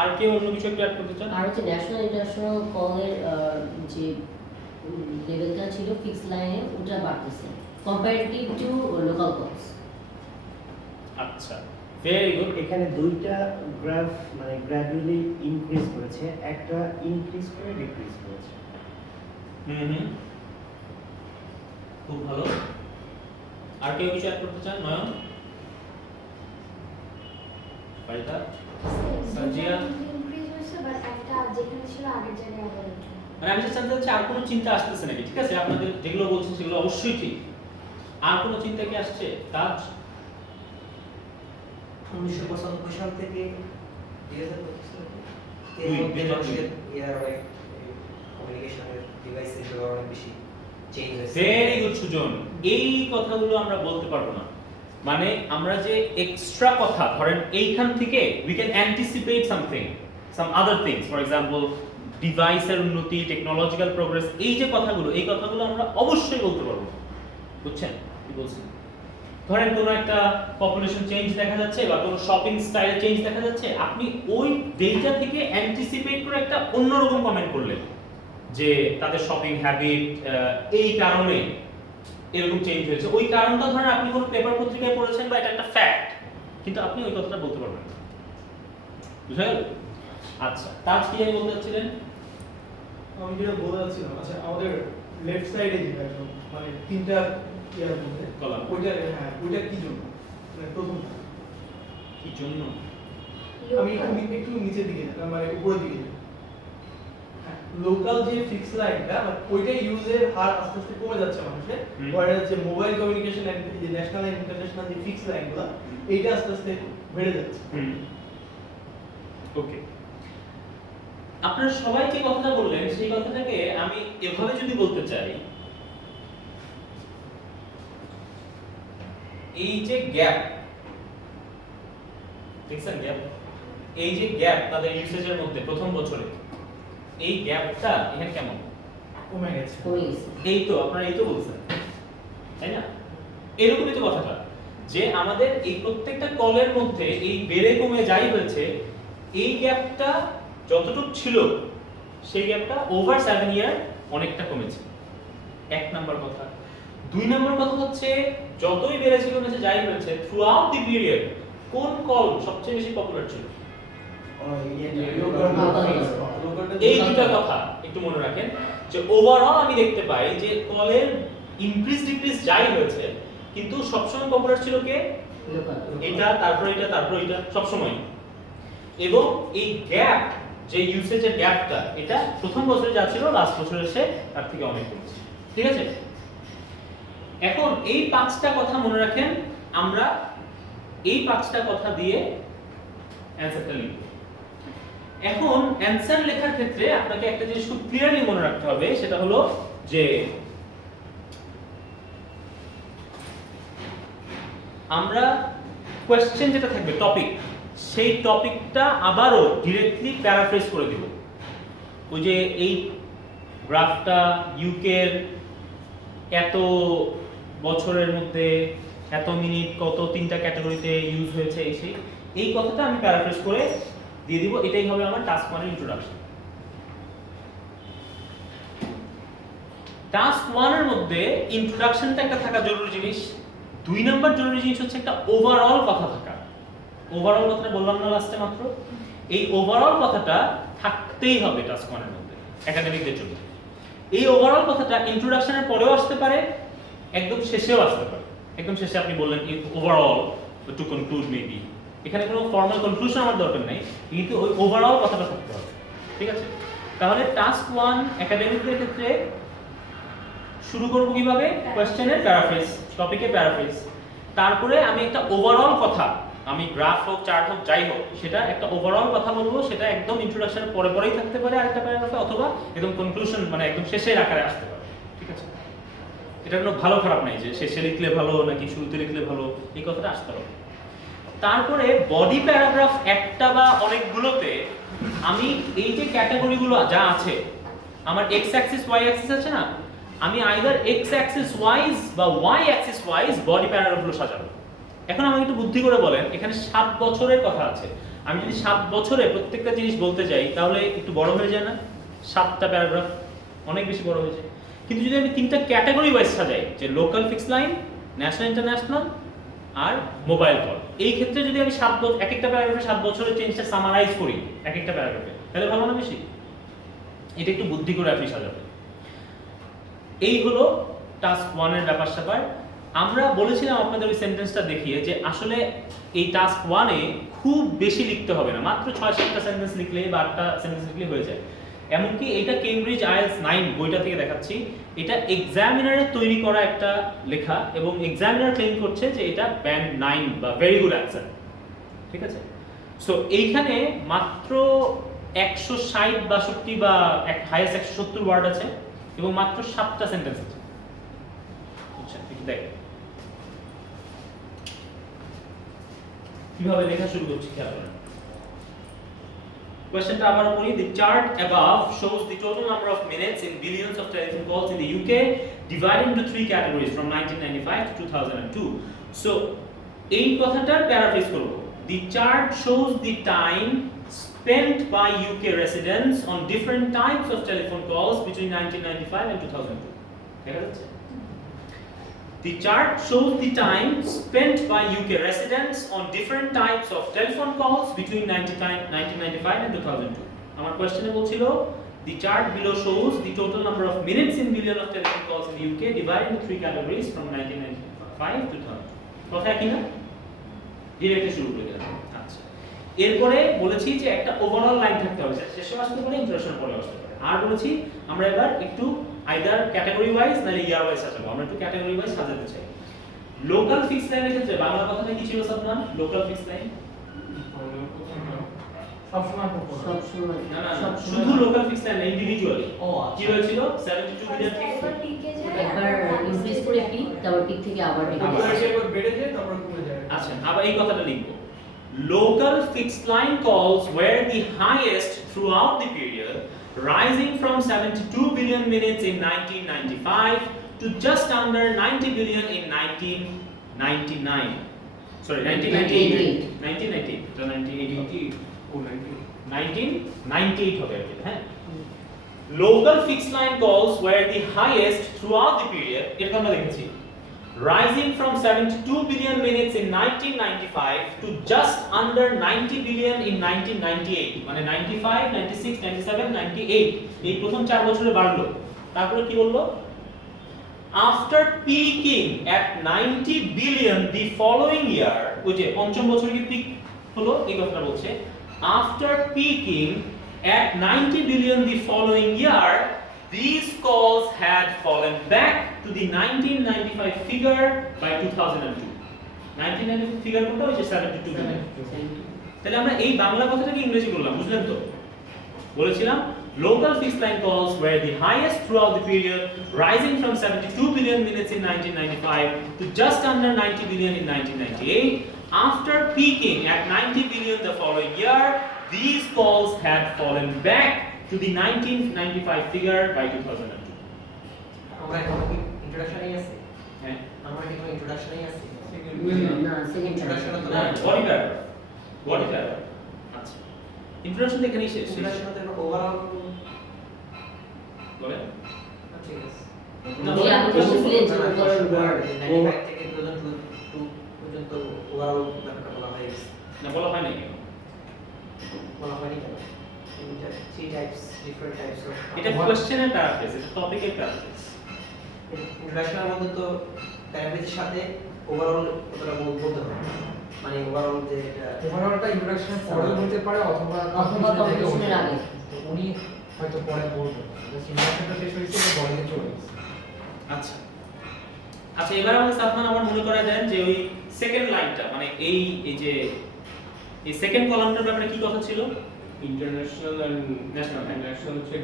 আর কেউ অন্য কিছু একটু অ্যাড করতে চান? আর হচ্ছে ন্যাশনাল ইন্টারন্যাশনাল কলের যে লেভেলটা ছিল ফিক্স লাইনে ওটা বাড়তেছে কম্পারেটিভ টু লোকাল কলস। আচ্ছা, ভেরি গুড। এখানে দুইটা গ্রাফ মানে গ্র্যাজুয়ালি ইনক্রিজ করেছে, একটা ইনক্রিজ করে ডিক্রিজ করেছে। খুব ভালো। আর কেউ কিছু অ্যাড করতে চান? নয়ন, পারিতা, সাজিয়া। ইনক্রিজ হয়েছে বাট একটা যেখানে ছিল আগের জায়গায় আবার উঠে। মানে আমি জানতে চাচ্ছি আর কোনো চিন্তা আসতেছে নাকি? ঠিক আছে, আপনাদের যেগুলো বলছেন সেগুলো অবশ্যই ঠিক। আর কোনো চিন্তা কি আসছে? কাজ 1995 সাল থেকে 2025 সাল এর দুই, মধ্যে 2002 মানুষের এয়ার অনেক কমিউনিকেশনের ডিভাইসের ব্যবহার অনেক বেশি চেঞ্জ হয়েছে। Very good Sujan. এই কথাগুলো আমরা বলতে পারবো না, মানে আমরা যে এক্সট্রা কথা ধরেন এইখান থেকে we can anticipate something, some other things, for example ডিভাইসের উন্নতি, টেকনোলজিক্যাল প্রোগ্রেস, এই যে কথাগুলো, এই কথাগুলো আমরা অবশ্যই বলতে পারবো। বুঝছেন কি বলছেন? ধরেন কোনো একটা পপুলেশন চেঞ্জ দেখা যাচ্ছে বা কোনো শপিং স্টাইলে চেঞ্জ দেখা যাচ্ছে, আপনি ওই ডেটা থেকে অ্যান্টিসিপেট করে একটা অন্যরকম কমেন্ট করলেন যে তাদের শপিং হ্যাবিট এই কারণে এরকম চেঞ্জ হয়েছে। ওই কারণটা ধরেন আপনি কোনো পেপার পত্রিকায় পড়েছেন বা এটা একটা ফ্যাক্ট, কিন্তু আপনি ওই কথাটা বলতে পারবেন না। বুঝা গেল? আচ্ছা, তাজ কি জানি বলতে চাচ্ছিলেন? আমি যেটা বলতে চাচ্ছিলাম, আচ্ছা আমাদের লেফট সাইডে যেটা একদম মানে তিনটা ইয়ার মধ্যে Column। ওইটা, হ্যাঁ ওইটা কি জন্য মানে প্রথম কি জন্য? আমি একটু নিচের দিকে যেতাম, মানে উপরের দিকে যেতাম। হ্যাঁ, লোকাল যে ফিক্স লাইনটা মানে ওইটা ইউজের হার আস্তে আস্তে কমে যাচ্ছে মানুষের। ওটা হচ্ছে মোবাইল কমিউনিকেশন এন্ড যে ন্যাশনাল এন্ড ইন্টারন্যাশনাল যে ফিক্স লাইনগুলো এইটা আস্তে আস্তে বেড়ে যাচ্ছে। ওকে, আপনারা সবাই যে কথাটা বললেন সেই কথাটাকে আমি এভাবে যদি বলতে চাই, এই যে গ্যাপ দেখছেন, গ্যাপ, এই যে গ্যাপ তাদের ইউসেজের মধ্যে প্রথম বছরে, এই গ্যাপটা এখানে কেমন কমে গেছে। এই তো আপনারা এই তো বলছেন, তাই না? এরকমই তো কথাটা, যে আমাদের এই প্রত্যেকটা কলের মধ্যে এই বেড়ে কমে যাই হয়েছে, এই গ্যাপটা যতটুকু ছিল সেই গ্যাপটা ওভার 7 ইয়ার অনেকটা কমেছে। এক নাম্বার কথা। দুই নাম্বার কথা হচ্ছে যতই বেড়েছে কমেছে যাই হয়েছে, থ্রু আউট দি পিরিয়ড কোন কল সবচেয়ে বেশি পপুলার ছিল? এই দুটো কথা একটু মনে রাখেন, যে ওভারঅল আমি দেখতে পাই যে কলের ইনক্রিজ ডিক্রিজ যাই হয়েছে, কিন্তু সবসময় পপুলার ছিল কে? এটা, তারপর এটা, তারপর এটা, সবসময়। এবং এই গ্যাপ, যে ইউসেজের গ্যাপটা, এটা প্রথম বছরে যা ছিল লাস্ট বছরে এসে তার থেকে অনেক কমেছে। ঠিক আছে? এখন এই পাঁচটা কথা মনে রাখেন, আমরা এই পাঁচটা কথা দিয়ে অ্যানসারটা লিখব। এখন অ্যানসার লেখার ক্ষেত্রে আপনাকে একটা জিনিস খুব ক্লিয়ারলি মনে রাখতে হবে, সেটা হলো যে আমরা কোশ্চেন যেটা থাকবে টপিক, সেই টপিকটা আবারও ডিরেক্টলি প্যারাফ্রেজ করে দিব। ওই যে এই গ্রাফটা ইউকের এত বছরের মধ্যে এত মিনিট কত তিনটা ক্যাটাগরিতে ইউজ হয়েছে, এই কথাটা আমি প্যারাফ্রেজ করে দিয়ে দিব। এটাই হবে আমার টাস্ক 1 এর ইন্ট্রোডাকশন। টাস্ক 1 এর মধ্যে ইন্ট্রোডাকশনটা একটা থাকা জরুরি জিনিস। 2 নাম্বার জরুরি জিনিস হচ্ছে একটা ওভারঅল কথা থাকা। ওভারঅল কথাটা বললাম না লাস্টে মাত্র, এই ওভারঅল কথাটা থাকতেই হবে টাস্ক 1 এর মধ্যে একাডেমিকদের জন্য। এই ওভারঅল কথাটা ইন্ট্রোডাকশনের পরেও আসতে পারে, একদম শেষেও আসতে পারে। একদম শেষে আপনি বললেন ওভারঅল টু কনক্লুড মেবি, এখানে কোনো ফর্মাল কনক্লুশন আমার দরকার নাই, কিন্তু ওই ওভারঅল কথাটা থাকতে হবে। ঠিক আছে? তাহলে টাস্ক 1 একাডেমিকদের ক্ষেত্রে শুরু করব কিভাবে? কোশ্চেনের প্যারাফ্রেজ, টপিকের প্যারাফ্রেজ। তারপরে আমি একটা ওভারঅল কথা, আমি গ্রাফ হোক চার্ট হোক যাই হোক, সেটা একটা ওভারঅল কথা বলবো, সেটা একদম ইন্ট্রোডাকশনের পরে পরেই থাকতে পারে আরেকটা প্যারাগ্রাফে, অথবা একদম কনক্লুশন মানে একদম শেষের আকারে আসতে পারে। ঠিক আছে? এটা কোনো ভালো খারাপ নাই যে শেষে লিখলে ভালো নাকি শুরুতে লিখলে ভালো, এই কথাটা আসতে হবে। তারপরে বডি প্যারাগ্রাফ একটা বা অনেকগুলোতে আমি এই যে ক্যাটাগরিগুলো যা আছে, আমার এক্স অ্যাক্সিস ওয়াই অ্যাক্সিস আছে না, আমি আইদার এক্স অ্যাক্সিস ওয়াইজ বা ওয়াই অ্যাক্সিস ওয়াইজ বডি প্যারাগ্রাফগুলো সাজাবো এখন আমাকে একটু বুদ্ধি করে বলেন, এখানে 7 বছরের কথা আছে, আমি যদি 7 বছরে প্রত্যেকটা জিনিস বলতে যাই তাহলে একটু বড় হয়ে যায় না? 7টা প্যারাগ্রাফ অনেক বেশি বড় হয়ে যায়। কিন্তু যদি আমি 3টা ক্যাটাগরি ওয়াইজ সাজাই, যে local fixed line, national international আর মোবাইল কল, এই ক্ষেত্রে যদি আমি এক একটা প্যারাগ্রাফে 7 বছরের চেঞ্জটা সামারাইজ করি এক একটা প্যারাগ্রাফে, তাহলে ভালো না বেশি? এটা একটু বুদ্ধি করে আপনি সাজাবেন। এই হলো টাস্ক 1 এর ব্যাপার স্যাপার। আমরা বলেছিলাম আপনাদের ওই সেন্টেন্সটা দেখিয়ে যে আসলে এই টাস্ক 1 এ খুব বেশি লিখতে হবে না, মাত্র 6-7টা সেন্টেন্স লিখলেই বা 8টা সেন্টেন্স লিখলেই হয়ে যায়। এমনকি এটা কেমব্রিজ IELTS 9 বইটা থেকে দেখাচ্ছি, এটা এক্সামিনারে তৈরি করা একটা লেখা এবং এক্সামিনার ক্লেম করছে যে এটা ব্যান্ড 9 বা ভেরি গুড অ্যান্সার। ঠিক আছে, সো এইখানে মাত্র 160-62 বা হাইয়েস্ট 170 ওয়ার্ড আছে এবং মাত্র 7টা সেন্টেন্স আছে। আচ্ছা ঠিক দেখ কিভাবে লেখা শুরু করছি, খেয়াল করেন। কোশ্চেনটা আবার পড়ি। The chart above shows the total number of minutes in billions of telephone calls in the UK divided into 3 categories from 1995 to 2002. So এই কথাটার প্যারাফ্রেজ করব। The chart shows the time spent by UK residents on different types of telephone calls between 1995 and 2002. দেখা যাচ্ছে? The chart shows the time spent by UK residents on different types of telephone calls between 1995 and 2002. আমার কোশ্চেনে বলছিল the chart below shows the total number of minutes in billion of telephone calls in the UK divided into 3 categories from 1995 to 2002. কথা কি না? Directly শুরু করে দিলাম। আচ্ছা, এরপরে বলেছি যে একটা ওভারঅল লাইন থাকতে হবে, সেটা শেষে আসতে পারে, ইন্ট্রোডাকশন পরে আসতে পারে। আর বলেছি আমরা এবার একটু আইদার ক্যাটাগরি ওয়াইজ নালে ইয়ার ওয়াইজ সাজাবো। আমরা একটু ক্যাটাগরি ওয়াইজ সাজাতে চাই। লোকাল ফিক্সড লাইনের ক্ষেত্রে বাংলা কথাটা কি ছিল সাবনাম? লোকাল ফিক্সড লাইন সবসময় না না না, শুধু লোকাল ফিক্সড লাইন ইন্ডিভিজুয়ালি। কি হয়েছিল? 72 মিলিয়ন থেকে একবার পিকে যায়, একবার ইনক্রিজ করে পিক, তারপর পিক থেকে আবার একবার বেড়ে যায় তারপর কমে যায়। আচ্ছা, আবার এই কথাটা লিখবো। Local fixed line calls were the highest throughout the period, rising from 72 billion minutes in 1995 to just under 90 billion in 1999. Sorry, 1998. 1998. So 1998. 1998 হবে আর কি, হ্যাঁ। Local fixed line calls were the highest throughout the period. এরকম আমরা দেখেছি। Rising from 72 billion minutes in 1995 to just under 90 billion in 1998, মানে 95, 96, 97, 98 এই প্রথম 4 বছরে বাড়লো। তারপরে কি বললো? After peaking at 90 billion the following year, ওই যে পঞ্চম বছরে কি পিক হলো এই কথাটা বলছে। After peaking at 90 billion the following year, these calls had fallen back to the 1995 figure by 2002. 1995 figure কোনটা? ওই যে 72 billion। তাহলে আমরা এই বাংলা কথাটাকে ইংরেজি করলাম, বুঝলেন তো? বলেছিলাম local fixed line calls were the highest throughout the period, rising from 72 billion minutes in 1995 to just under 90 billion in 1998. After peaking at 90 billion the following year, these calls had fallen back to the 1995 figure by 2002. আমরা এখন কি ইন্ট্রোডাকশনই আছে? হ্যাঁ, আমরা কি কোনো ইন্ট্রোডাকশনই আছে? না সেকেন্ড ইন্ট্রোডাকশন তো না, নাই। Body paragraph. Body paragraph. আচ্ছা, ইন্ট্রোডাকশন এখানেই শেষ। ইন্ট্রোডাকশন তো ওভারঅল বলে ঠিক আছে। না, যে আপনি বলছিলেন যে overall word, 95 থেকে 2002 পর্যন্ত ওভারঅল ব্যাপারটা বলা হয়ে গেছে। না, বলা হয় নাই কেন? বলা হয়নি কেন? Three types, different types of এটা কোশ্চেনের প্যারাফ্রেজ, এটা টপিকের প্যারাফ্রেজ। ইন্ট্রোডাকশনের মধ্যে তো প্যারাগ্রাফের সাথে ওভারঅল কতটা বলতে হবে, মানে ওভারঅল যে এটা ওভারঅলটা ইন্ট্রোডাকশন পরে বলতে পারে অথবা কম্পিটিশনের আগে। তো উনি হয়তো পরে বলবেন জাস্ট ইন্ট্রোডাকশনটা শেষ হয়েছে তো বলে চলে গেছে। আচ্ছা আচ্ছা, এবার আমাদের সালমান আবার মনে করা দেন যে ওই সেকেন্ড লাইনটা, মানে এই যে এই সেকেন্ড কলামটার ব্যাপারে কি কথা ছিল? ইন্টারন্যাশনাল এন্ড ন্যাশনাল ন্যাশনাল হচ্ছে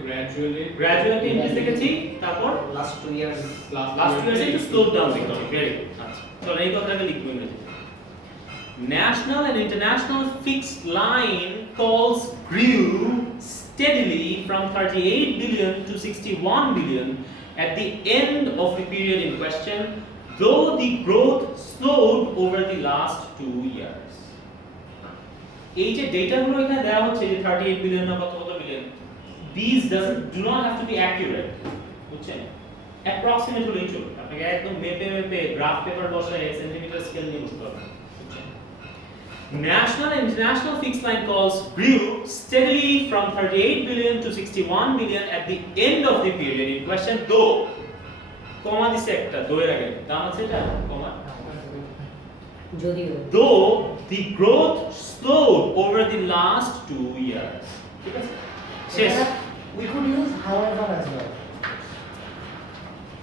গ্র্যাজুয়ালি ইংলিশ দেখেছি, তারপর লাস্ট 2 ইয়ার্স লাস্ট ইয়ার্সে একটু স্লো ডাউন লিখতে হবে। Very good. আচ্ছা, চলো এই কথাটাকে লিখবো ইংরেজিতে। National and international fixed line calls grew steadily from 38 billion to 61 billion at the end of the period in question, though the growth slowed over the last 2 years. এই যে ডেটাগুলো এখানে দেওয়া হচ্ছে যে 38 বিলিয়ন না কত কত billion, these do not have to be accurate, বুঝছেন? অ্যাপ্রক্সিমেট হলেই চলবে, আপনাকে একদম মেপে গ্রাফ পেপার বসায় সেন্টিমিটার স্কেল নিয়ে বুঝতে হবে, বুঝছেন? National and international fixed line calls grew steadily from 38 billion to 61 billion at the end of the period in question, though কমা দিছে একটা দোয়ের আগে দাম আছে এটা কমা, যদিও though the growth slowed over the last 2 years. ঠিক আছে, শেষ। We could use however as well.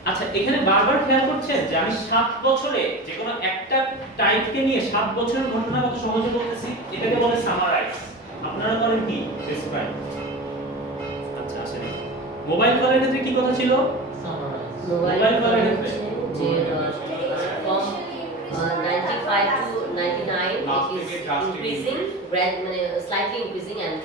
আচ্ছা, এখানে বারবার খেয়াল করছেন যে আমি 7 বছরে যে কোনো একটা টাইপকে নিয়ে 7 বছরের ঘটনা কত সহজে বলতেছি, এটাকে বলে সামারাইজ। আপনারা করেন কি ডেসক্রাইব। আচ্ছা আসলে মোবাইল কলের ক্ষেত্রে কি কথা ছিল? মোবাইল মোবাইল কলের কলের হচ্ছে ক্ষেত্রে যে from 95 to 99 Last it is থেকে drastic increasing, মানে slightly increasing, and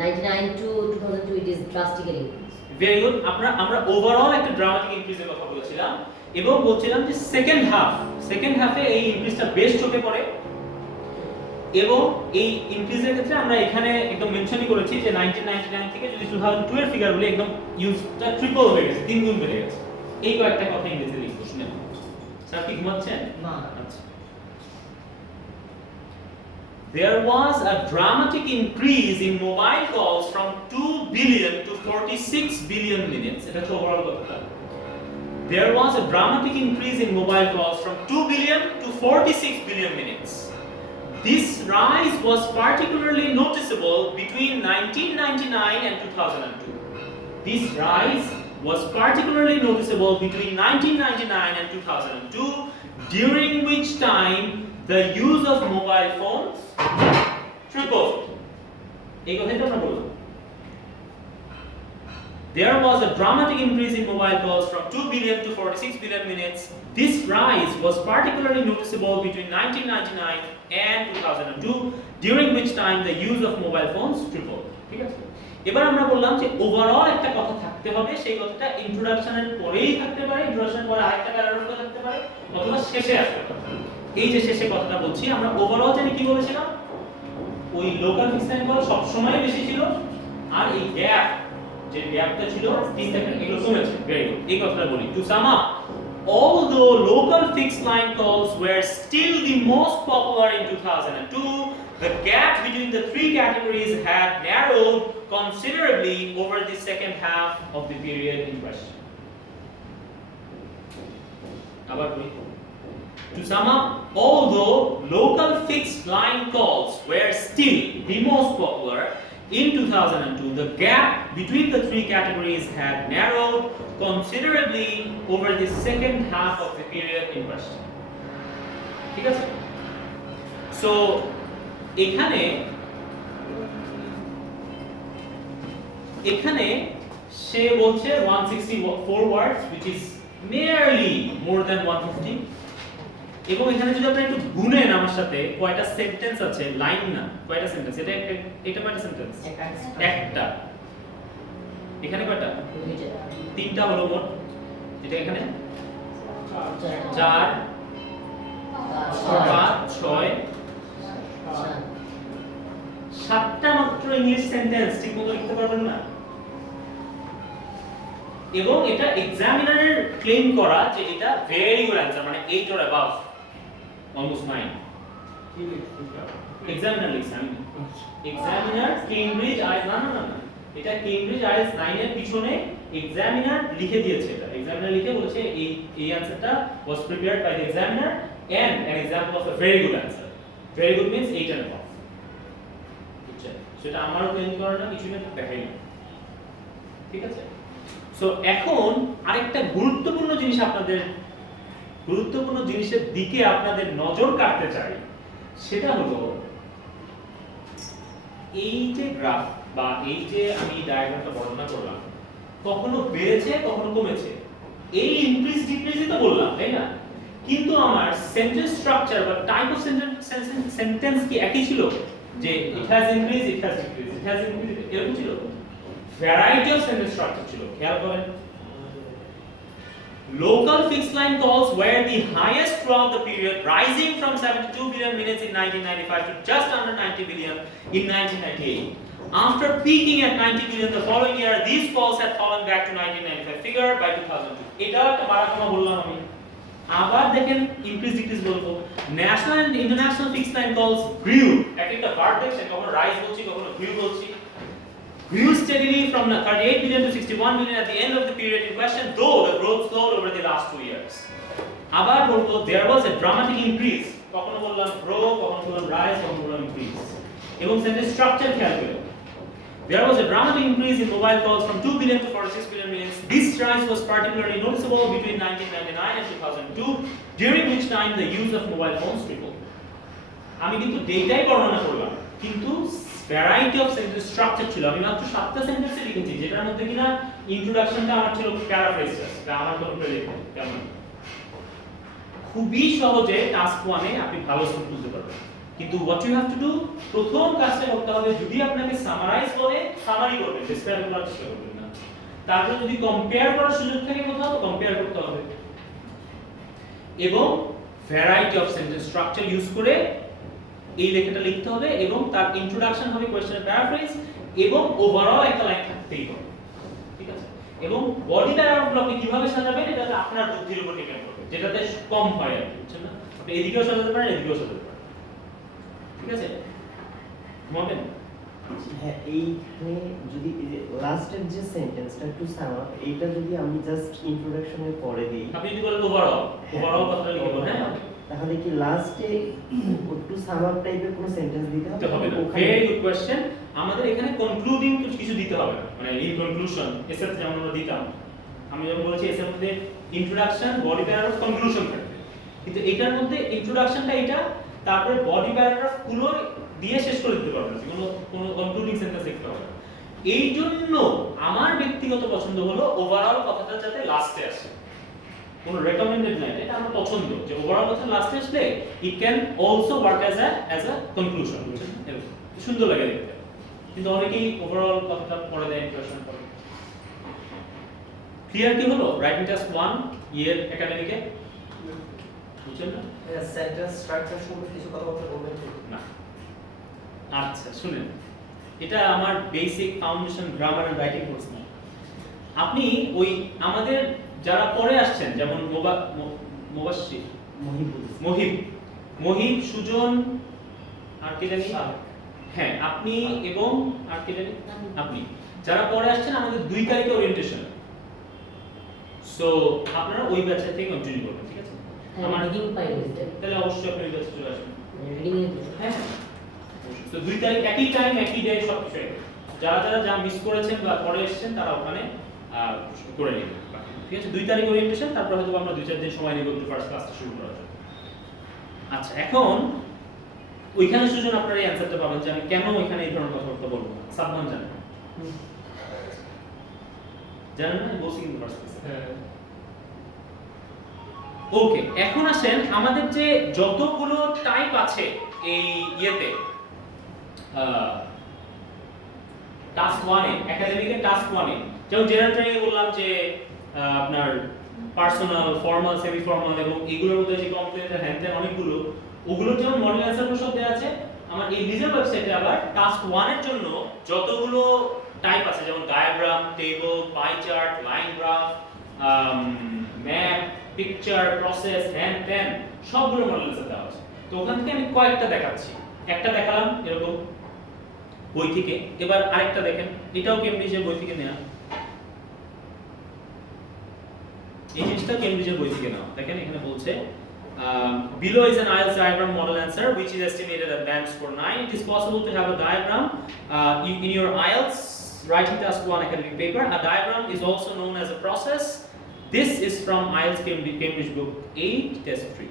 99 to 2002 it is drastically increasing. Very good. আমরা ওভারঅল একটা ড্রামাটিক ইনক্রিজের কথা বলেছিলাম এবং বলছিলাম যে সেকেন্ড হাফে এই ইনক্রিজটা বেশ চোখে পড়ে এবং এই ইনক্রিজের ক্ষেত্রে আমরা এখানে একদম মেনশনই করেছি যে 1999 থেকে যদি 2002 এর ফিগার বলি একদম ইউজটা ট্রিপল হয়ে গেছে, 3 গুণ বেড়ে গেছে। এই কয়েকটা কথা ইংরেজিতে লিখবো, শুনেন। স্যার কি ঘুমাচ্ছেন? না। আচ্ছা। There was a dramatic increase in mobile calls from 2 billion to 46 billion minutes. এটা হচ্ছে ওভারঅল কথা। There was a dramatic increase in mobile calls from 2 billion to 46 billion minutes. This rise was particularly noticeable between 1999 and 2002. This rise was particularly noticeable between 1999 and 2002, during which time the use of mobile phones tripled. এই কথাই তো আমরা বললাম। There was a dramatic increase in mobile calls from 2 billion to 46 billion minutes. This rise was particularly noticeable between 1999 and 2002, during which time the use of mobile phones tripled. ঠিক আছে? এবার আমরা বললাম যে ওভারঅল একটা কথা থাকতে হবে, সেই কথাটা ইন্ট্রোডাকশনের পরেই থাকতে পারে, ইন্ট্রোডাকশনের পরে আরেকটা প্যারাগ্রাফে থাকতে পারে, অথবা শেষে আসতে পারে। এই যে শেষে কথাটা বলছি, আমরা ওভারঅল জানি কি বলেছিলাম, ওই লোকাল ফিক্সড লাইন কল সব সময় বেশি ছিল, আর এই গ্যাপ যে গ্যাপটা ছিল 3 সেকেন্ড এগুলো কমেছে। ভেরি গুড, এই কথাটা বলি। To sum up, although local fixed line calls were still the most popular in 2002, the gap between the three categories had narrowed considerably over the second half of the period in question. আবার বলি। To sum up, although local fixed line calls were still the most popular in 2002, the gap between the three categories had narrowed considerably over the second half of the period in question. ঠিক আছে? So এখানে সে বলছে 164 words, which is nearly more than 150, এবং এখানে যদি আপনি একটু গুনেন আমার সাথে কয়টা সেন্টেন্স আছে, লাইন না, কয়টা সেন্টেন্স, এটা কয়টা সেন্টেন্স? একটা। এখানে কয়টা? তিনটা হলো মোট, এটা এখানে 4 5 6 7টা মাত্র ইংলিশ সেন্টেন্স ঠিক মতো লিখতে পারবেন না। এবং এটা এক্সামিনারের ক্লেম করা যে এটা ভেরি গুড অ্যানসার, মানে 8 or above, almost 9. এক্সামিনার লিখছে, আমি এক্সামিনার কেমব্রিজ আইএলটিএস, না এটা কেমব্রিজ আইএলটিএস 9 এর পিছনে এক্সামিনার লিখে দিয়েছে। এটা এক্সামিনার লিখে বলেছে এই অ্যানসারটা was prepared by the examiner and an example of a very good answer. Very good means 8 and above. বুঝছেন? সেটা আমারও ক্লেম করা না, কিছু না, দেখাই না। ঠিক আছে? সো এখন আরেকটা গুরুত্বপূর্ণ জিনিসের দিকে আপনাদের নজর কাটতে চাই, সেটা হলো এই যে গ্রাফ বা এই যে আমি ডায়াগ্রামটা বর্ণনা করলাম, কখনো বেড়েছে কখনো কমেছে, এই ইনক্রিজ ডিক্রিজই তো বললাম, তাই না? কিন্তু আমার সেন্টেন্স স্ট্রাকচার বা টাইপ অফ সেন্টেন্স কি একই ছিল, যে it has increase, it has decrease, it has increase, এরকম ছিল? ভ্যারাইটি অফ সেন্টেন্স স্ট্রাকচার ছিল। খেয়াল করেন, local fixed line calls were the highest throughout the period, rising from 72 billion minutes in 1995 to just under 90 billion in 1998. After peaking at 90 billion the following year, these calls had fallen back to 1995 figure by 2002. এটা একটা বারাকমা বললাম আমি। আবার দেখেন increase decrease বলবো। National and international fixed line calls grew। একটা verb দেখছেন, কখনো rise বলছি, কখনো grew বলছি। Grew steadily from 38 billion to 61 billion at the end of the period in question, though the growth slowed over the last 2 years. আবার বলবো there was a dramatic increase। কখনো বললাম grow, কখনো বললাম rise, কখনো বললাম increase। এবং সেন্টেন্স স্ট্রাকচার খেয়াল করুন। There was a dramatic increase in mobile calls from 2 billion to 46 billion minutes. This rise was particularly noticeable between 1999 and 2002, during which time the use of mobile phones tripled. আমি কিন্তু ডেটাই বর্ণনা করলাম, কিন্তু variety of sentence structure ছিল। আমি মাত্র 7টা সেন্টেন্সে লিখেছি, যেটার মধ্যে কিনা ইন্ট্রোডাকশনটা আমার ছিল প্যারাফ্রেজ, এটা আমার কোনো প্রেজেন্ট কেমন। খুবই সহজে টাস্ক 1 এ আপনি ভালো স্কোর তুলতে পারবেন। কিন্তু what you have to do, প্রথম কাজটা করতে হবে, যদি আপনাকে সামারাইজ বলে সামারি করবেন, ডেসক্রাইব করার চেষ্টা করবেন না। তারপর যদি কম্পেয়ার করার সুযোগ থাকে কোথাও, তো কম্পেয়ার করতে হবে। এবং variety of sentence structure use করে এই লেখাটা লিখতে হবে, এবং তার ইন্ট্রোডাকশন হবে কোশ্চেনের প্যারাফ্রেজ, এবং ওভারঅল একটা লাইন থাকতেই হবে। ঠিক আছে? এবং বডি প্যারাগ্রাফ ব্লকে কিভাবে সাজাবেন, এটা আপনার বুদ্ধির উপর ডিপেন্ড করবে, যেটাতে কম হয় আর কি, বুঝছেন না? আপনি এদিকেও সাজাতে পারেন, এদিকেও সাজাতে পারেন। ঠিক আছে? ঘুমাবেন? হ্যাঁ, এইখানে যদি লাস্টের যে সেন্টেন্সটা একটু সাম আপ, এইটা যদি আমি জাস্ট ইন্ট্রোডাকশনের পরে দিই, আপনি যদি বলেন ওভারঅল কথাটা লিখে বলেন, হ্যাঁ, তাহলে কি লাস্টে একটু সাম আপ টাইপের কোনো সেন্টেন্স দিতে হবে? হবে না। Very good question. আমাদের এখানে কনক্লুডিং কিছু দিতে হবে না, মানে ইন কনক্লুশন এসএফ যেমন আমরা দিতাম। আমি যেমন বলেছি এসএফ মধ্যে ইন্ট্রোডাকশন, বডি প্যারাগ্রাফ, কনক্লুশন থাকবে, কিন্তু এটার মধ্যে ইন্ট্রোডাকশনটা এটা, তারপরে বডি প্যারাগ্রাফ গুলো দিয়ে শেষ করে দিতে পারবেন, কোনো কনক্লুডিং সেন্টেন্স লিখতে হবে না। এই জন্য আমার ব্যক্তিগত পছন্দ হলো ওভারঅল কথাটা যাতে লাস্টে আসে, কোনো রেকমেন্ডেড না, এটা আমার পছন্দ যে ওভারঅল কথা লাস্টে আসলে it can also work as a conclusion, বুঝছেন? সুন্দর লাগে দেখতে, কিন্তু অনেকেই ওভারঅল কথাটা পড়ে দেয়, ইন্ট্রোডাকশন করে। ক্লিয়ার কি হলো রাইটিং টাস্ক 1 ইয়ার একাডেমিকে? বুঝছেন না? সেন্টেন্স স্ট্রাকচার সম্পর্কে কিছু কথা বলবেন না। আচ্ছা শুনেন, এটা আমার basic foundation grammar and writing course না। আপনি ওই আমাদের যারা পড়ে আসছেন, যেমন মুবাশশির, মহিব, সুজন, আর কে জানি, হ্যাঁ আপনি, এবং আর কে জানি, আপনি যারা পড়ে আসছেন, আমাদের 2 তারিখে ওরিয়েন্টেশন। সো আপনারা ওই ব্যাচ থেকে কন্টিনিউ করবেন, ঠিক আছে? আমার রিডিং পাই বলতে, তাহলে অবশ্যই আপনি ওই ব্যাচে চলে আসবেন। রিডিং এর হ্যাঁ, তো 2 তারিখ একই টাইম একই ডে সব কিছু। যারা যা মিস করেছেন বা পরে এসেছেন তারা ওখানে করে নেবেন, ঠিক আছে? 2 তারিখ ওরিয়েন্টেশন, তারপর হয়তো আমরা 2-4 দিন সময় নেব একটু ফার্স্ট ক্লাসটা শুরু করার জন্য। আচ্ছা, এখন ওইখানে সুজন আপনারা এই অ্যানসারটা পাবেন যে আমি কেন ওইখানে এই ধরনের কথাবার্তা বলবো না। সাবধান জানেন না, বলছি কিন্তু ফার্স্ট ক্লাসে। ওকে, এখন আসেন আমাদের যে যতগুলো টাইপ আছে এই ইয়েতে, টাস্ক 1 এ, একাডেমিকের টাস্ক 1 এ, যেমন জেনারেল ট্রেনিং বললাম যে আপনার পার্সোনাল, ফর্মাল, সেমি ফর্মাল, এবং এগুলোর মধ্যে যে কমপ্লিমেন্টারি হ্যান্ড অনেকগুলো, ওগুলোর যেমন মডেল অ্যানসারগুলো সব দেওয়া আছে। আমার এই নিজের ওয়েবসাইটে আবার টাস্ক 1 এর জন্য যতগুলো টাইপ আছে, যেমন diagram, table, pie chart, line graph, map, picture, process, hand ten, সবগুলো মডেল অ্যানসার দেওয়া আছে। তো ওখান থেকে আমি কয়েকটা দেখাচ্ছি। একটা দেখালাম এরকম বই থেকে, এবার আরেকটা দেখেন, এটাও কেমব্রিজের বই থেকে নেওয়া। এই জিনিসটা কেমব্রিজের বই থেকে নেওয়া। দেখেন এখানে বলছে below is an IELTS diagram model answer which is estimated at band score 9. It is possible to have a diagram in your IELTS writing task 1 academic paper. A diagram is also known as a process. This is from IELTS Cambridge book 8 test 3.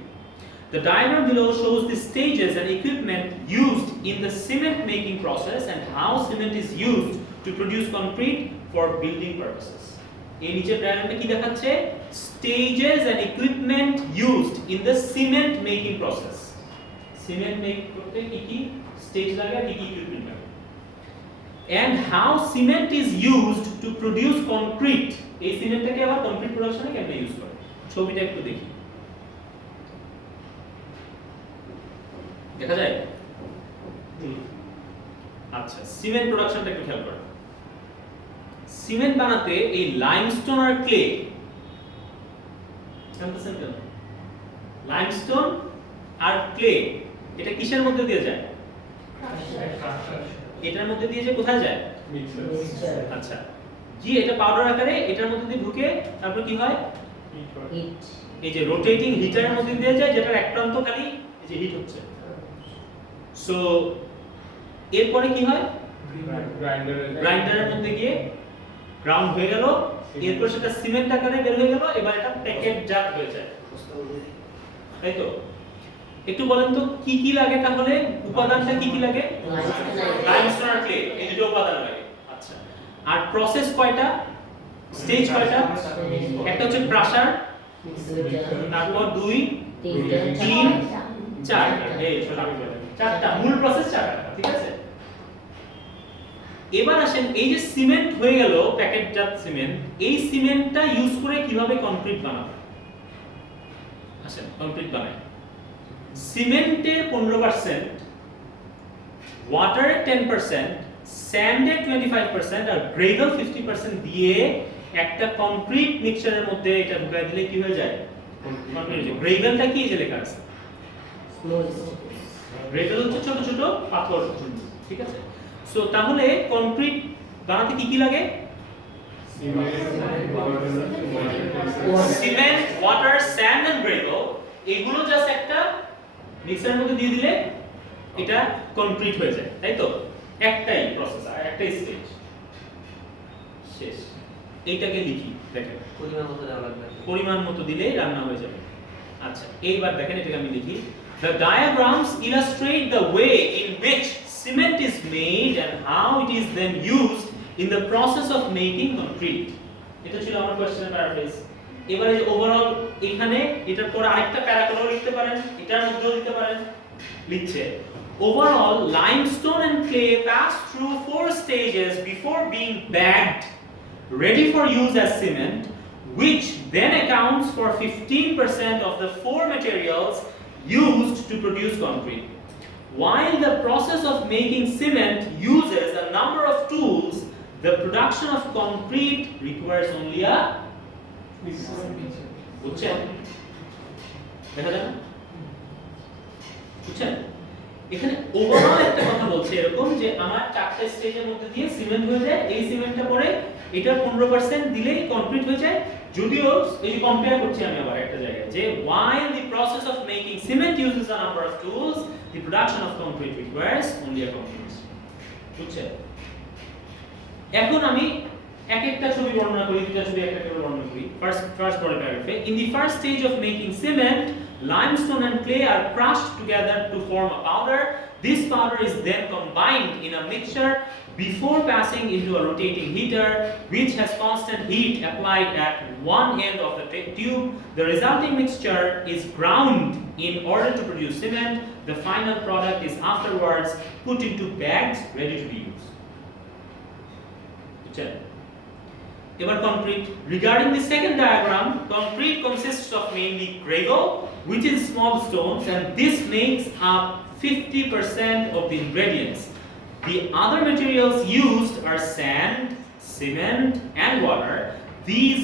The diagram below shows the stages and equipment used in the cement making process and how cement is used to produce concrete for building purposes. এই নিচের ডায়াগ্রামটা কি দেখাচ্ছে? Stages and equipment used in the cement making process. Cement make করতে কি কি stage লাগে আর কি কি ইকুইপমেন্ট লাগে। And how cement is used to produce concrete. এই সিমেন্টটাকে আবার কংক্রিট প্রোডাকশনে কেমনে ইউজ করে? ছবিটা একটু দেখি, দেখা যায়? আচ্ছা, সিমেন্ট প্রোডাকশনটা একটু খেয়াল করো। সিমেন্ট বানাতে এই লাইমস্টোন আর ক্লে, জানতেছেন কেন? লাইমস্টোন আর ক্লে এটা কিসের মধ্যে দিয়ে যায়? এটার মধ্যে দিয়ে যে কোথায় যায়? মিক্সচার আচ্ছা, গিয়ে এটা পাউডার আকারে এটার মধ্যে দিয়ে ঢুকে তারপর কি হয়? হিট এই যে রোটেটিং হিটারের মধ্যে দিয়ে যায়, যেটার এক প্রান্ত খালি এই যে হিট হচ্ছে। সো এরপরে কি হয়? গ্রাইন্ডারের মধ্যে গিয়ে গ্রাউন্ড হয়ে গেল, এরপর সেটা সিমেন্ট আকারে বের হয়ে গেল, এবার এটা প্যাকেট জাত হয়ে যায়, তাই তো? একটু বলেন তো কি কি লাগে তাহলে? উপাদানটা কি কি লাগে? লাইমস্টোন আর ক্লে, এই দুটো উপাদান লাগে। আচ্ছা, আর প্রসেস কয়টা? স্টেজ কয়টা? একটা হচ্ছে ক্রাশার, তারপর 2 3 4, এই চারটা মূল প্রসেস, চারটা, ঠিক আছে? এবার আসেন, এই যে সিমেন্ট হয়ে গেল প্যাকেটজাত সিমেন্ট, এই সিমেন্টটা ইউজ করে কিভাবে কংক্রিট বানাবো? আসেন কংক্রিট বানাই। সিমেন্টের 15%, ওয়াটারের 10%, স্যান্ডের 25% আর গ্রেভেল 50% দিয়ে একটা কংক্রিট মিক্সচারের মধ্যে এটা ঢুকাই দিলে কি হয়ে যায়? কংক্রিট। গ্রেভেলটা কি যে লেখা আছে? গ্রেভেল হচ্ছে ছোট ছোট পাথর, ঠিক আছে? সো তাহলে কংক্রিট বানাতে কি কি লাগে? Cement, water, sand and gravel, এগুলো জাস্ট একটা মিক্সারের মধ্যে দিয়ে দিলে এটা কংক্রিট হয়ে যায়, তাই তো? একটাই প্রসেস আর একটাই স্টেজ, শেষ। এইটাকে লিখি, দেখেন পরিমাণ মতো দেওয়া লাগবে। পরিমাণ মতো দিলেই রান্না হয়ে যাবে। আচ্ছা, এইবার দেখেন এটাকে আমি লিখি। The diagrams illustrate the way in which cement is made and how it is then used in the process of making concrete. এটা ছিল আমার কোশ্চেনের প্যারাফ্রেজ। এবারে যে ওভারঅল এখানে এটার পরে আরেকটা প্যারাগ্রাফ লিখতে পারেন, এটার মধ্যেও লিখতে পারেন। লিখছে, overall limestone and clay pass through 4 stages before being bagged ready for use as cement, which then accounts for 15% of the 4 materials used to produce concrete. While the process of making cement uses a number of tools, the production of concrete requires only a বুঝছেন? দেখা যায় না? বুঝছেন? এখানে overall একটা কথা বলছে এরকম যে আমার 4টা স্টেজের মধ্যে দিয়ে সিমেন্ট হয়ে যায়, এই সিমেন্টটা পরে এটা 15% দিলেই কংক্রিট হয়ে যায়। যদিও এই যে কম্পেয়ার করছি আমি আবার একটা জায়গায় যে while the process of making cement uses a number of tools, the production of concrete requires only a concrete. বুঝছেন? এখন আমি এক একটা ছবি বর্ণনা করি, দুটো ছবি একটা করে বর্ণনা করি। ফার্স্ট বড় প্যারাগ্রাফে, in the first stage of making cement, limestone and clay are crushed together to form a powder. This powder is then combined in a mixture before passing into a rotating heater which has constant heat applied at one end of the tube. The resulting mixture is ground in order to produce cement. The final product is afterwards put into bags ready to be used. বুঝছেন? এবার concrete. Regarding the second diagram, concrete consists of mainly gravel, which is small stones, and this makes up 50% of the ingredients. The other materials used are sand, cement, and water. These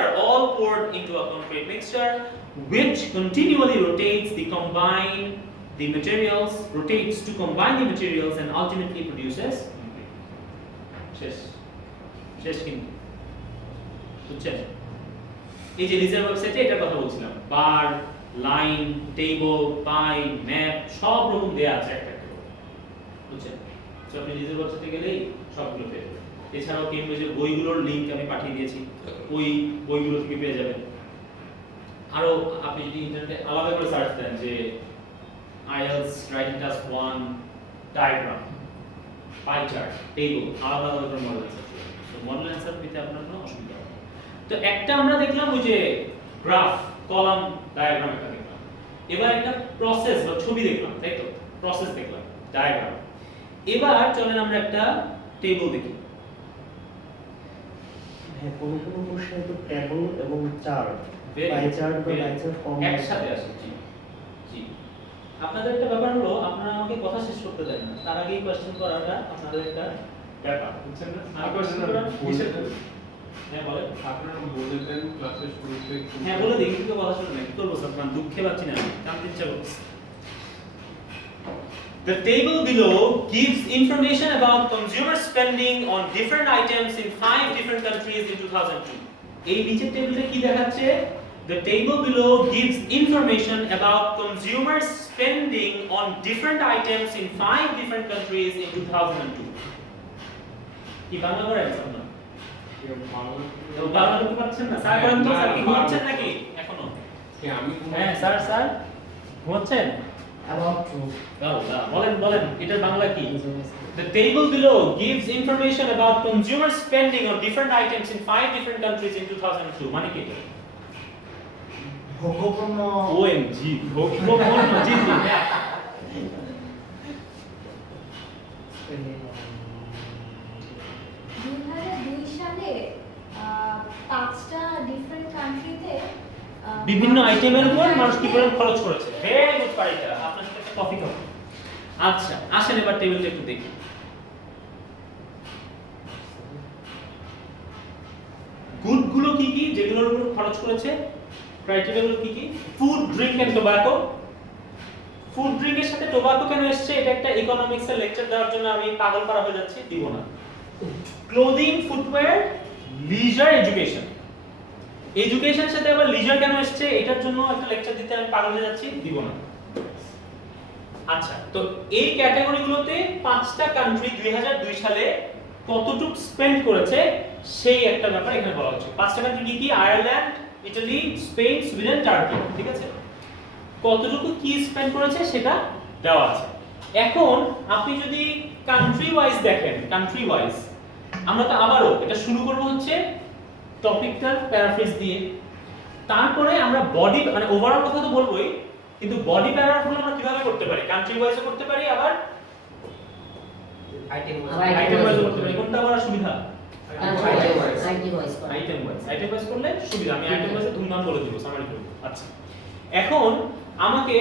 are all poured into a concrete mixture, which continually rotates to combine the materials and ultimately produces শেষ কিন্তু বুঝছেন? এই যে reserve ওয়েবসাইটে এটা কথা বলছিলাম, বার, line, table, পাই, map সব রকম দেয়া আছে একটা করে, বুঝছেন? তো আপনি রিজার্ভ ওয়েবসাইটে গেলেই সবগুলো পেয়ে যাবেন। এছাড়াও কেমব্রিজের বইগুলোর লিংক আমি পাঠিয়ে দিয়েছি, ওই বইগুলো থেকে পেয়ে যাবেন। আরো আপনি যদি ইন্টারনেটে আলাদা করে সার্চ দেন যে IELTS writing task 1 diagram, pie chart, table, আলাদা করে মডেল আছে। মডেল অ্যানসার পেতে আপনার কোনো অসুবিধা হবে না। তো একটা আমরা দেখলাম ওই যে গ্রাফ, কলাম, ডায়াগ্রাম একটা দেখলাম। এবার একটা প্রসেস বা ছবি দেখলাম, তাই তো? প্রসেস দেখলাম, ডায়াগ্রাম। এবার চলেন আমরা একটা টেবল দেখি। হ্যাঁ কোনো কোনো প্রশ্নে তো টেবল এবং চার্ট Very পাই good, চার্ট বা very পাই good. চার্ট কম একসাথে আসে জি জি আপনাদের একটা ব্যাপার হলো আপনারা আমাকে কথা শেষ করতে দেন না তার আগেই কোশ্চেন করাটা আপনাদের একটা ব্যাপার বুঝছেন না আমি কোশ্চেন করা নিষেধ করি হ্যাঁ বলেন আপনারা বলে দেন ক্লাসের শুরুতে হ্যাঁ বলে দিই কিন্তু কথা শুনুন কি করবো স্যার আমি দুঃখে পাচ্ছি না জানতে ইচ্ছা করছে The table below gives information about consumer spending on different items in 5 different countries in 2002 এই নিচের টেবিলে কি দেখাচ্ছে The table below gives information about consumer spending on different items in 5 different countries in 2002 কি বাংলা করে আপনারা বাংলা করতে পারছেন না স্যার বলেন তো স্যার কি ঘুমাচ্ছেন নাকি এখনো আমি হ্যাঁ স্যার ঘুমাচ্ছেন about to বলেন এটার বাংলা কি The table below gives information about consumer spending on different items in 5 different countries in 2002 মানে কি ভোগ্যপণ্য OMG ভোগ্যপণ্য জি জি হ্যাঁ 2002 সালে পাঁচটা ডিফারেন্ট কান্ট্রিতে বিভিন্ন আইটেমের উপর মানুষ কি পরিমাণ খরচ করেছে ভেরি গুড পারিটা আপনার সাথে একটা কফি খাবো আচ্ছা আসেন এবার টেবিলটা একটু দেখি গুড গুলো কি কি যেগুলোর উপর খরচ করেছে ক্রাইটেরিয়া গুলো কি কি food drink and tobacco food ড্রিঙ্কের সাথে টোবাকো কেন এসেছে এটা একটা ইকোনমিক্স এর লেকচার দেওয়ার জন্য আমি পাগল করা হয়ে যাচ্ছি দিব না ক্লোদিং ফুটওয়্যার লিজার এডুকেশন এডুকেশনের সাথে আবার লিজার কেন এসেছে এটার জন্য একটা লেকচার দিতে আমি পাগল হয়ে যাচ্ছি দিব না আচ্ছা তো এই ক্যাটাগরিগুলোতে পাঁচটা কান্ট্রি 2002 সালে কতটুক স্পেন্ড করেছে সেই একটা ব্যাপার এখানে বলা হচ্ছে পাঁচটা কান্ট্রি কি কি Ireland Italy Spain Sweden turkey ঠিক আছে কতটুকু কি স্পেন্ড করেছে সেটা দেওয়া আছে এখন আপনি যদি কান্ট্রি ওয়াইজ দেখেন কান্ট্রি ওয়াইজ আমরা তো আবারও এটা শুরু করব হচ্ছে টপিকটার প্যারাফ্রেজ দিয়ে তারপরে আমরা বডি মানে ওভারঅল কথা তো বলবোই কিন্তু বডি প্যারাগ্রাফগুলো আমরা কিভাবে করতে পারি কান্ট্রি ওয়াইজও করতে পারি আবার আইটেম আইটেম ওয়াইজও করতে পারি কোনটা আমার সুবিধা item wise আইটেম ওয়াইজ করলে সুবিধা আমি আইটেম ওয়াইজে ধুমধাম বলে দিব সামারি করব আচ্ছা এখন আমাকে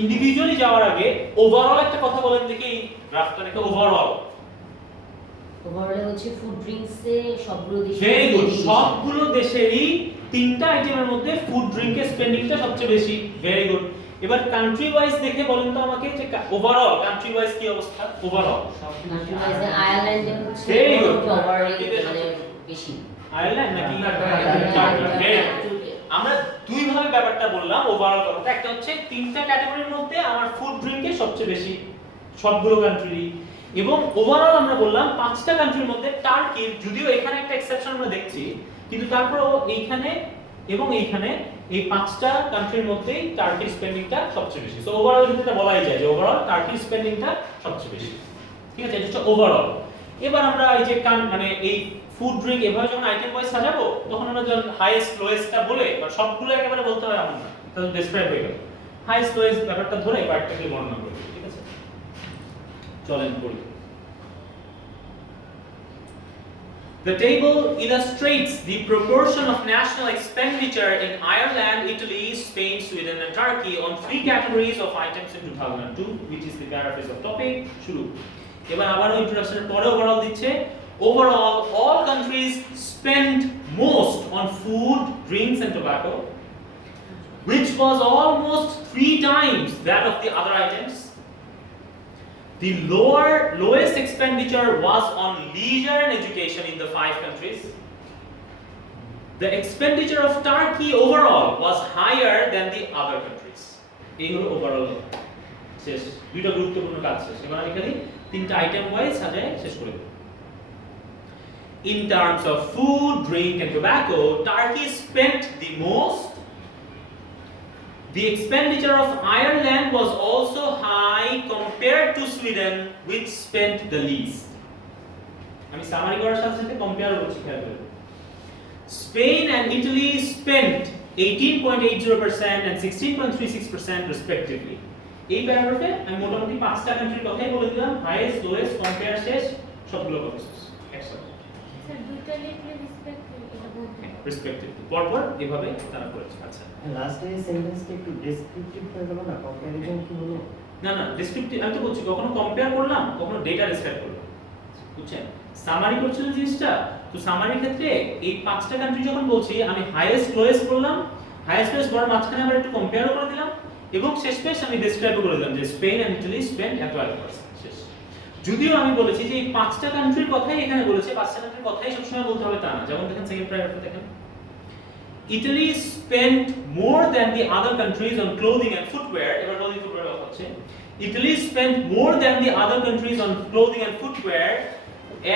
ইন্ডিভিজুয়ালি যাওয়ার আগে ওভারঅল একটা কথা বলেন দেখি এই গ্রাফটা একটা ওভারঅল ওভারঅল হচ্ছে ফুড ড্রিঙ্কস এ সবগুলো দেশে ভেরি গুড সবগুলো দেশেরই তিনটা আইটেমের মধ্যে ফুড ড্রিঙ্কের স্পেন্ডিংটা সবচেয়ে বেশি ভেরি গুড এবার কান্ট্রি ওয়াইজ দেখে বলেন তো আমাকে যে ওভারঅল কান্ট্রি ওয়াইজ কি অবস্থা ওভারঅল কান্ট্রি ওয়াইজ আয়ারল্যান্ডে হচ্ছে Very good. ওভারঅল মানে বেশি আয়ারল্যান্ড নাকি আয়ারল্যান্ড। আমরা দুই ভাবে ব্যাপারটা বললাম ওভারঅল কথাটা একটা হচ্ছে তিনটা ক্যাটাগরির মধ্যে আমার ফুড ড্রিঙ্কে সবচেয়ে বেশি সবগুলো কান্ট্রি এবং ওভারঅল আমরা বললাম পাঁচটা কান্ট্রির মধ্যে টার্কির যদিও এখানে একটা এক্সেপশন আমরা দেখছি কিন্তু তারপরেও এইখানে এবং এইখানে এই পাঁচটা কান্ট্রির মধ্যেই টার্কির স্পেন্ডিংটা সবচেয়ে বেশি সো ওভারঅল যেটা বলাই যায় যে ওভারঅল টার্কির স্পেন্ডিংটা সবচেয়ে বেশি ঠিক আছে এটা হচ্ছে ওভারঅল এবার আমরা এই যে মানে এই ফুড ড্রিঙ্ক এভাবে যখন আইটেম ওয়াইজ সাজাবো তখন আমরা যখন হাইয়েস্ট লোয়েস্টটা বলে বা সবগুলো একেবারে বলতে হয় এমন না তাহলে ডেসক্রাইব হয়ে গেল হাইয়েস্ট লোয়েস্ট ব্যাপারটা ধরে কয়েকটাকে বর্ণনা করি ঠিক আছে চলেন করি The table illustrates the proportion of national expenditure in Ireland, Italy, Spain, Sweden and Turkey on three categories of items in 2002 which is the paraphrase of topic শুরু এবার আবারো ইন্ট্রোডাকশনের পরে ওভারঅল দিচ্ছে overall all countries spend most on food, drinks and tobacco which was almost 3 times that of the other items. The lowest expenditure was on leisure and education in the 5 countries. The expenditure of Turkey overall was higher than the other countries. এই হলো overall শেষ দুইটা গুরুত্বপূর্ণ কাজ শেষ এবার আমি এখানে তিনটা আইটেম ওয়াইজ সাজায় শেষ করে দেব In terms of food, drink and tobacco, Turkey spent the most. The expenditure of Ireland was also high compared to Sweden, which spent the least. আমি সামারি করার সাথে সাথে কম্পেয়ার করছি খেয়াল করুন Spain and Italy spent 18.80% and 16.36% respectively. এই প্যারাগ্রাফে আমি মোটামুটি পাঁচটা কান্ট্রির কথাই বলে দিলাম হাইয়েস্ট লোয়েস্ট কম্পেয়ার শেষ সবগুলো কথা শেষ একসাথে স্যার দুইটা লিখলে রেসপেক্টিভ এটা বলতে রেসপেক্টিভ পরপর এভাবে তারা করেছে। আচ্ছা লাস্টে সেন্টেন্সটা একটু ডেসক্রিপটিভ হয়ে গেল না, কম্প্যারিজন কি হলো? না না ডেসক্রিপটিভ আমি তো বলছি কখনো কম্পেয়ার করলাম কখনো ডেটা ডিসক্রাইব করলাম, বুঝছেন? সামারি করছিল জিনিসটা, তো সামারির ক্ষেত্রে এই পাঁচটা কান্ট্রি যখন বলছি আমি হাইয়েস্ট লোয়েস্ট বললাম, হাইয়েস্ট লোয়েস্ট বলার মাঝখানে আবার একটু কম্পেয়ারও করে দিলাম এবং শেষমেশ আমি ডেসক্রাইবও করে দিলাম যে স্পেন এন্ড ইটালি স্পেন্ড এত 12%। শেষ। যদিও আমি বলেছি যে এই পাঁচটা কান্ট্রির কথাই এখানে বলেছে, পাঁচটা কান্ট্রির কথাই সবসময় বলতে হবে তা না। যেমন দেখেন সেকেন্ড প্যারাগ্রাফে দেখেন Italy spent more than the other countries on clothing and footwear. এবার clothing footwear কথা হচ্ছে। Italy spent more than the other countries on clothing and footwear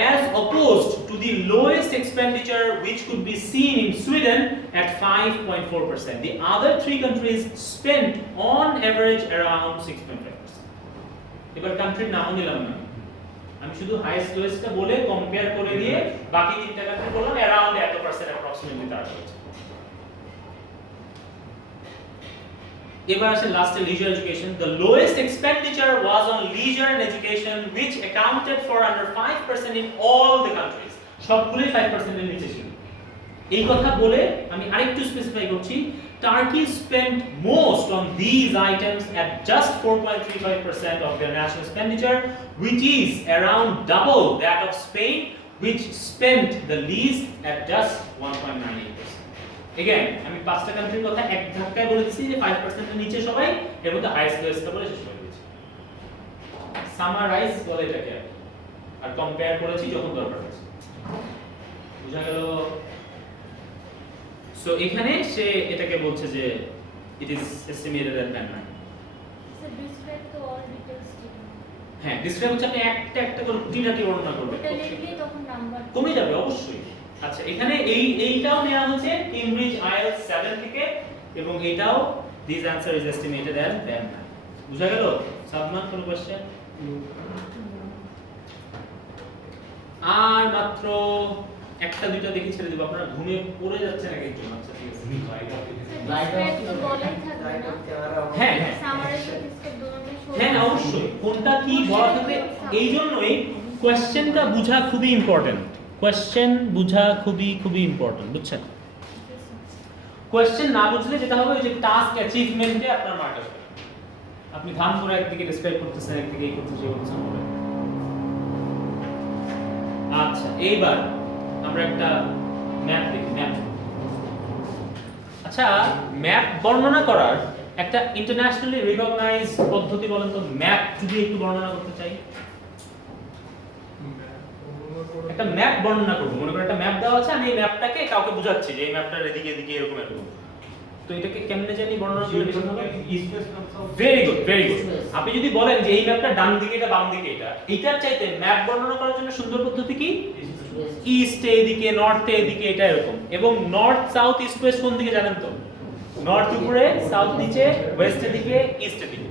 as opposed to the lowest expenditure which could be seen in Sweden at 5.4%. The other three countries spent on average around 6.5%. এবার কান্ট্রির নামও নিলাম না, আমি শুধু highest লোয়েস্টটা বলে compare করে দিয়ে বাকি তিনটা কান্ট্রি বললাম অ্যারাউন্ড এত পার্সেন্ট অ্যাপ্রক্সিমেটলি তারা করেছে। এবার আসে লাস্টে লিজার education. The lowest expenditure was on leisure and education which accounted for under 5% in all the countries. সবগুলোই 5% এর নিচে ছিল। এই কথা বলে আমি আরেকটু স্পেসিফাই করছি, Turkey spent most on these items at just 4.35% of their national expenditure, which is around double that of Spain, which spent the least at just 1.98%. Again, আমি পাঁচটা কান্ট্রির কথা এক ধাক্কায় বলে দিচ্ছি যে 5% এর নিচে সবাই, এর মধ্যে হাইয়েস্ট লোয়েস্টটা বলে শেষ করে দিয়েছি। সামারাইজ বলে এটাকে আর কম্পেয়ার করেছি যখন দরকার হয়েছে। বুঝা গেল? সো এখানে সে এটাকে বলছে যে it is estimated at 9. Sir describe তো অল ডিটেইলস দিবেন হ্যাঁ, ডিসক্রাইব হচ্ছে আপনি একটা একটা করে খুঁটিনাটি বর্ণনা করবেন। এটা লিখলে তখন নাম্বার কমে যাবে অবশ্যই। আচ্ছা এখানে এইটাও নেওয়া হচ্ছে কেমব্রিজ IELTS 7 থেকে এবং এটাও দিস অ্যানসার ইজ এস্টিমেটেড এট 9. বুঝা গেল? সাবমান কোন কোশ্চেন? আর মাত্র একটা দুইটা দেখি ছেড়ে দেব, আপনারা ঘুমিয়ে পড়ে যাচ্ছেন এক একজন। আচ্ছা ঠিক আছে। ডিসক্রাইব তো বলাই থাকবে না হ্যাঁ হ্যাঁ সামারাইজ ডিসক্রাইব দুটোই সমান হ্যাঁ অবশ্যই কোনটা কি বলা থাকবে। এই জন্যই কোশ্চেনটা বোঝা খুবই ইম্পর্টেন্ট। কোশ্চেন বোঝা খুবই খুবই ইম্পর্টেন্ট, বুঝছেন? কোশ্চেন না বুঝলে যেটা হবে ওই যে টাস্ক অ্যাচিভমেন্টে আপনার মার্ক আসবে। আপনি ধাম করে একদিকে ডিসক্রাইব করতেছেন একদিকে এই করতেছেন সেই করতেছেন। আচ্ছা এইবার আমরা একটা ম্যাপ দেখি। ম্যাপ, আচ্ছা ম্যাপ বর্ণনা করার একটা ইন্টারন্যাশনালি রিকগনাইজড পদ্ধতি বলেন তো। ম্যাপ যদি একটু বর্ণনা করতে চাই, একটা ম্যাপ বর্ণনা করব। মনে করেন একটা ম্যাপ দেওয়া আছে, আমি এই ম্যাপটাকে কাউকে বোঝাচ্ছি যে এই ম্যাপটার এদিকে এদিকে এরকম এরকম, তো এটাকে কেমনে জানি বর্ণনা করলে বেশি ভালো? Very good very good. আপনি যদি বলেন যে এই ম্যাপটা ডান দিকে এটা বাম দিকে এটা, এইটার চাইতে ম্যাপ বর্ণনা করার জন্য সুন্দর পদ্ধতি কি? ইস্টে এদিকে, নর্থে এদিকে, এটা এরকম। এবং নর্থ সাউথ ইস্ট ওয়েস্ট কোন দিকে জানেন তো? নর্থ উপরে, সাউথ নিচে, ওয়েস্ট এর দিকে, ইস্ট এর দিকে।